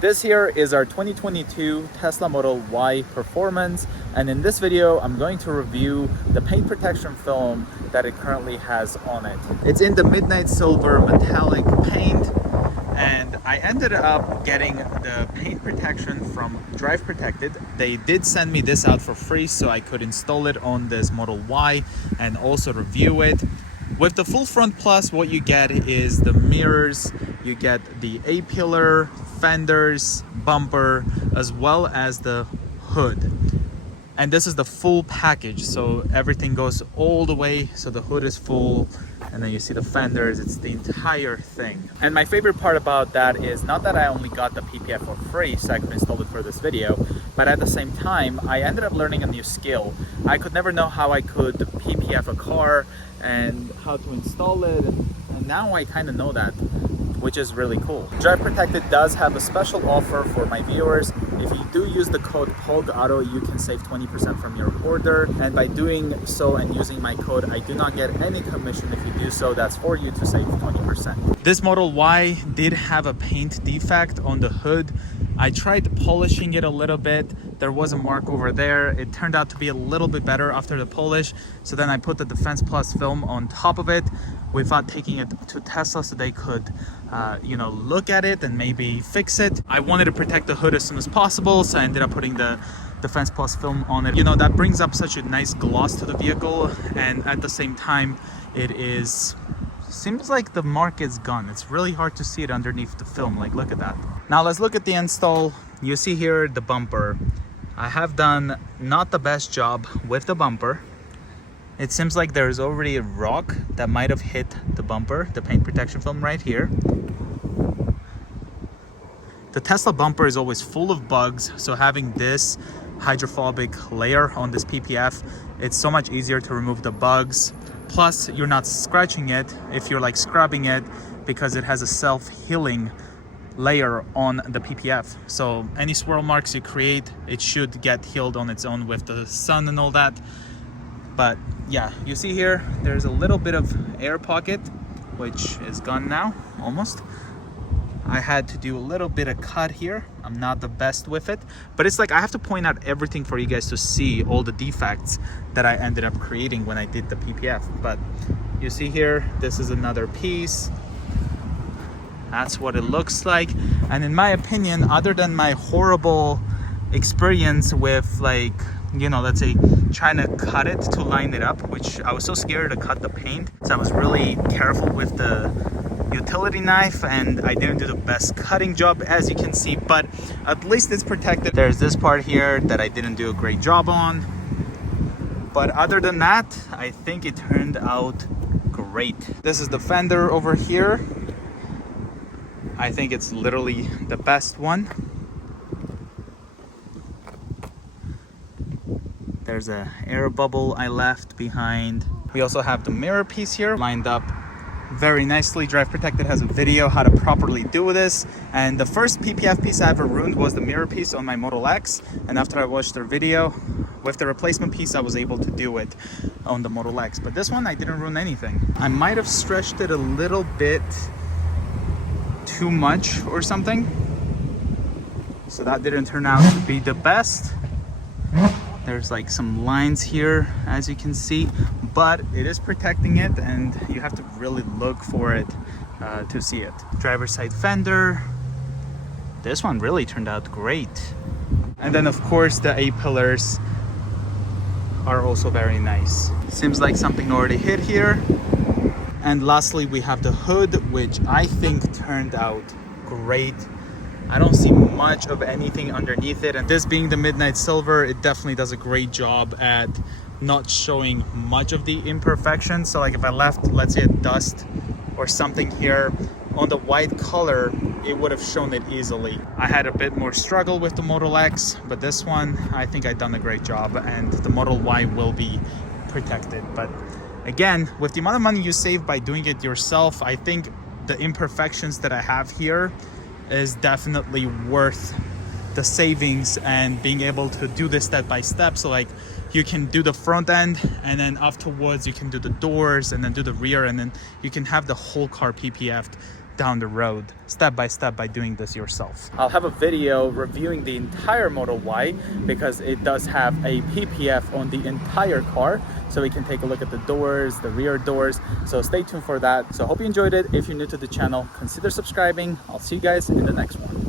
This here is our 2022 Tesla Model Y Performance, and in this video I'm going to review the paint protection film that it currently has on it. It's in the midnight silver metallic paint, and I ended up getting the paint protection from Drive Protected. They did send me this out for free so I could install it on this Model Y and also review it. With the full front plus, what you get is the mirrors, you get the A-pillar, fenders, bumper, as well as the hood. And this is the full package, so everything goes all the way, so the hood is full, and then you see the fenders, it's the entire thing. And my favorite part about that is not that I only got the PPF for free so I could install it for this video, but at the same time I ended up learning a new skill. I could never know how I could PPF a car and how to install it, and now I kind of know that, which is really cool. Drive Protected does have a special offer for my viewers. If you do use the code POGAuto, you can save 20% from your order, and by doing so and using my code, I do not get any commission if you do so. That's for you to save 20%. This Model Y did have a paint defect on the hood. I tried polishing it a little bit. There was a mark over there. It turned out to be a little bit better after the polish. So then I put the Defense Plus film on top of it without taking it to Tesla so they could, look at it and maybe fix it. I wanted to protect the hood as soon as possible, so I ended up putting the Defense Plus film on it. That brings up such a nice gloss to the vehicle, and at the same time, seems like the mark is gone. It's really hard to see it underneath the film. Like, look at that. Now let's look at the install. You see here the bumper. I have done not the best job with the bumper. It seems like there's already a rock that might have hit the bumper, the paint protection film right here. The Tesla bumper is always full of bugs, so having this hydrophobic layer on this PPF, it's so much easier to remove the bugs. Plus, you're not scratching it if you're like scrubbing it, because it has a self-healing layer on the PPF. So any swirl marks you create, it should get healed on its own with the sun and all that. But yeah, you see here, there's a little bit of air pocket, which is gone now, almost. I had to do a little bit of cut here. I'm not the best with it, but it's like I have to point out everything for you guys to see all the defects that I ended up creating when I did the PPF. But you see here, this is another piece. That's what it looks like. And in my opinion, other than my horrible experience with, like, let's say trying to cut it to line it up, which I was so scared to cut the paint, so I was really careful with the utility knife, and I didn't do the best cutting job, as you can see, but at least it's protected. There's this part here that I didn't do a great job on, but other than that, I think it turned out great. This is the fender over here. I think it's literally the best one. There's an air bubble I left behind. We also have the mirror piece here lined up very nicely. Drive Protected has a video how to properly do this, and the first PPF piece I ever ruined was the mirror piece on my Model X, and after I watched their video with the replacement piece, I was able to do it on the Model X. But this one, I didn't ruin anything. I might have stretched it a little bit too much or something, so that didn't turn out to be the best. There's like some lines here, as you can see, but it is protecting it, and you have to really look for it to see it. Driver's side fender. This one really turned out great. And then of course the A-pillars are also very nice. Seems like something already hit here. And lastly, we have the hood, which I think turned out great. I don't see much of anything underneath it, and this being the midnight silver, it definitely does a great job at not showing much of the imperfections. So like if I left, let's say, a dust or something here on the white color, it would have shown it easily. I had a bit more struggle with the Model X, but this one, I think I've done a great job, and the Model Y will be protected. But again, with the amount of money you save by doing it yourself, I think the imperfections that I have here is definitely worth the savings and being able to do this step by step. So like you can do the front end, and then afterwards you can do the doors, and then do the rear, and then you can have the whole car PPF'd down the road step by step by doing this yourself. I'll have a video reviewing the entire Model Y because it does have a PPF on the entire car, so we can take a look at the doors, the rear doors. So stay tuned for that. So hope you enjoyed it. If you're new to the channel, consider subscribing. I'll see you guys in the next one.